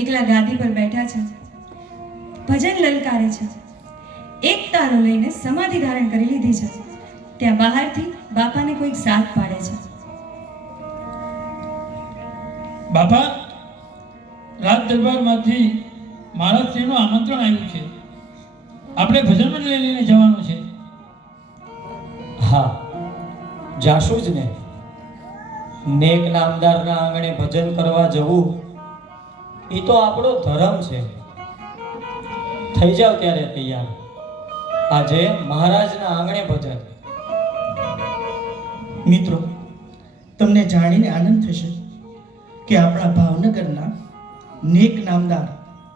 એકલા ગાદી પર બેઠા છે, ભજન લલકારે છે, એક તારો લઈને સમાધિ ધારણ કરી લીધી છે. ત્યાં બહારથી બાપાને કોઈક સાથ પાડે છે. બાપા, રાજ દરબારમાંથી મહારાજશ્રીનું આમંત્રણ આવ્યું છે. આપણે ભજન મંડળી લઈને જવાનું છે. હા, જાશું જ ને. નેક નામદારના આંગણે ભજન કરવા જવું એ તો આપણો ધર્મ છે. થઈ જાવ ત્યારે તૈયાર. આજે મહારાજના આંગણે ભજન. મિત્રો, તમને જાણીને આનંદ થશે કે આપણા ભાવનગરના નેક નામદાર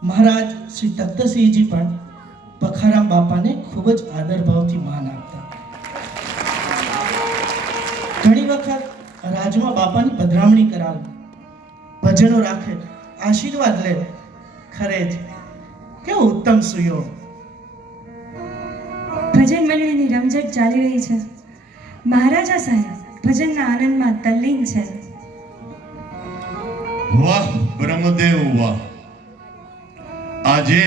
મહારાજ શ્રી તખ્તસિંહજી પણ પખારામ બાપાને ખૂબ જ આદરભાવથી માન આપતા. ઘણી વખત રાજમાં બાપાની પધરામણી કરાવે, ભજનો રાખે, આશીર્વાદ લે. ખરે જ કેવો ઉત્તમ સુયોગ. ભજન મંડળીની રમઝટ ચાલી રહી છે. મહારાજા સાહેબ ભજનના આનંદમાં તલ્લીન છે. વાહ બ્રહ્મદેવ વાહ! આજે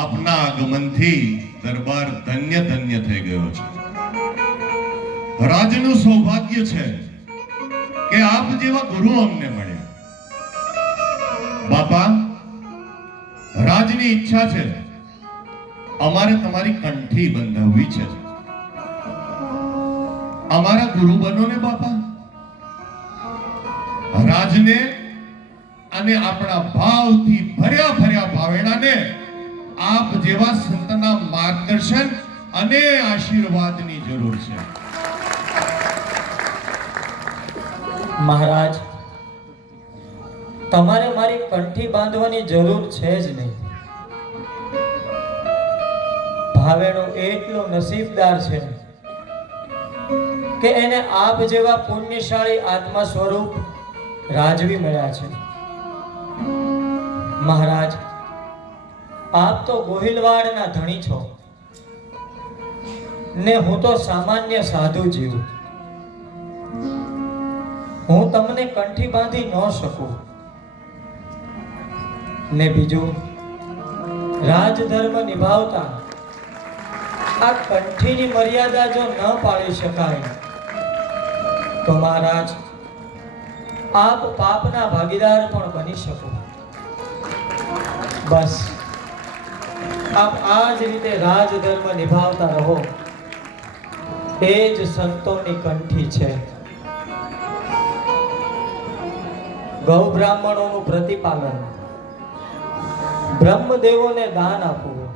આપના આગમનથી દરબાર ધન્ય ધન્ય થઈ ગયો છે. રાજનું સૌભાગ્ય છે કે આપ જેવા ગુરુ અમને મળ્યા. બાપા, રાજની ઈચ્છા છે અમારે તમારી કંઠી બંધાવવી છે. અમારા ગુરુ બનો ને બાપા. રાજને અને આપણા ભાવથી ભર્યા ભર્યા ભાવેણાને આપ જેવા સંતના માર્ગદર્શન અને આશીર્વાદની જરૂર છે. મહારાજ, તમારે મારી કંઠી બાંધવાની જરૂર છે જ નહીં. ભાવેણો એટલો નસીબદાર છે કે એને આપ જેવા પુણ્યશાળી આત્મા સ્વરૂપ રાજવી મળ્યા છે. મહારાજ, આપ તો ગોહિલવાડના ધણી છો ને હું તો સામાન્ય સાધુ જીવ. હું તમને કંઠી બાંધી ન શકું. ને બીજું, રાજધર્મ નિભાવતા આ કંઠીની મર્યાદા જો ન પાળી શકાય તો મહારાજ, આપ પાપના ભાગીદાર પણ બની શકો. બસ આપ આ જ રીતે રાજધર્મ નિભાવતા રહો. એ જ સંતોની કંઠી છે. ગૌ બ્રાહ્મણોનું પ્રતિપાલન, બ્રહ્મદેવોને દાન આપવું,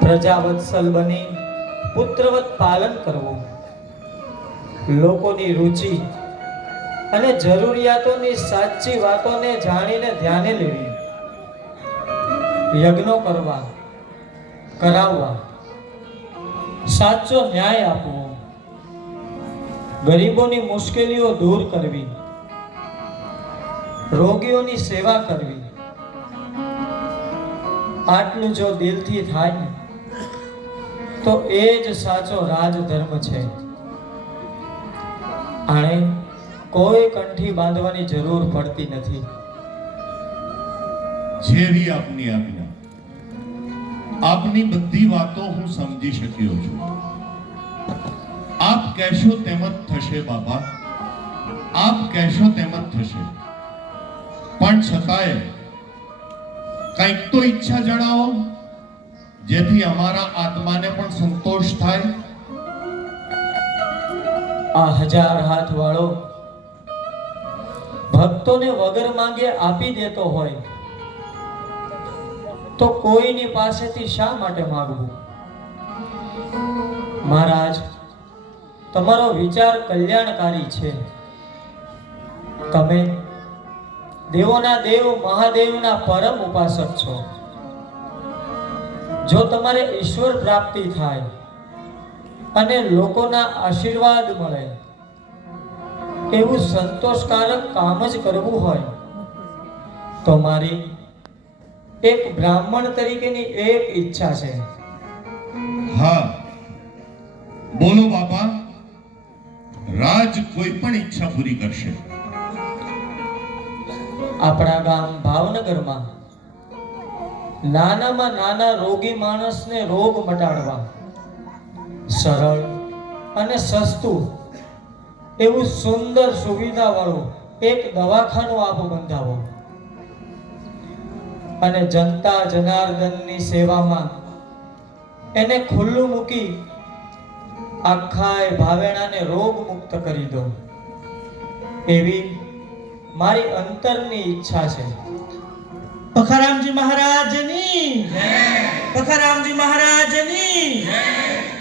પ્રજાવત્સલ બની પુત્રવત પાલન કરવું, લોકોની રુચિ અને જરૂરિયાતોની સાચી વાતોને જાણીને ધ્યાને લેવી, યજ્ઞો કરવા, કરાવવા, સાચો ન્યાય આપવો, ગરીબોની મુશ્કેલીઓ દૂર કરવી, રોગીઓની સેવા કરવી. આટલું જો દિલથી થાય તો એ જ સાચો રાજધર્મ છે. આણે કોઈ કંઠી બાંધવાની જરૂર પડતી નથી. જેવી આપની આજ્ઞા. આપની બધી વાતો હું સમજી શક્યો છું. આપ કહેશો તેમ જ થશે બાપા. આપ કહેશો તેમ જ થશે. પણ છતાંય કંઈક તો ઈચ્છા જણાવો જેથી અમારા આત્માને પણ સંતોષ થાય. આ 1000 હાથ વાળો ભક્તોને વગર માંગે આપી દેતો હોય તો કોઈની પાસેથી શા માટે માંગવું? મહારાજ, તમારો વિચાર કલ્યાણકારી છે. તમે દેવોના દેવ મહાદેવના પરમ ઉપાસક છો. જો તમારે ઈશ્વર પ્રાપ્તિ થાય અને લોકોના આશીર્વાદ મળે એવું સંતોષકારક કામ જ કરવું હોય તો મારી એક બ્રાહ્મણ તરીકેની એક ઈચ્છા છે. હા, બોલો બાપા. રાજ કોઈ પણ ઈચ્છા પૂરી કરશે. આપણા ગામ ભાવનગરમાં નાનામાં નાના રોગી માણસને રોગ મટાડવા સરળ અને સસ્તું એવું સુંદર સુવિધાવાળું એક દવાખાનું આપ બંધાવો અને જનતા જનાર્દનની સેવામાં એને ખુલ્લું મૂકી આખાય ભાવેણાને રોગ મુક્ત કરી દો એવી મારી અંતરની ઈચ્છા છે. પખારામજી મહારાજની જય. પખારામજી મહારાજની જય.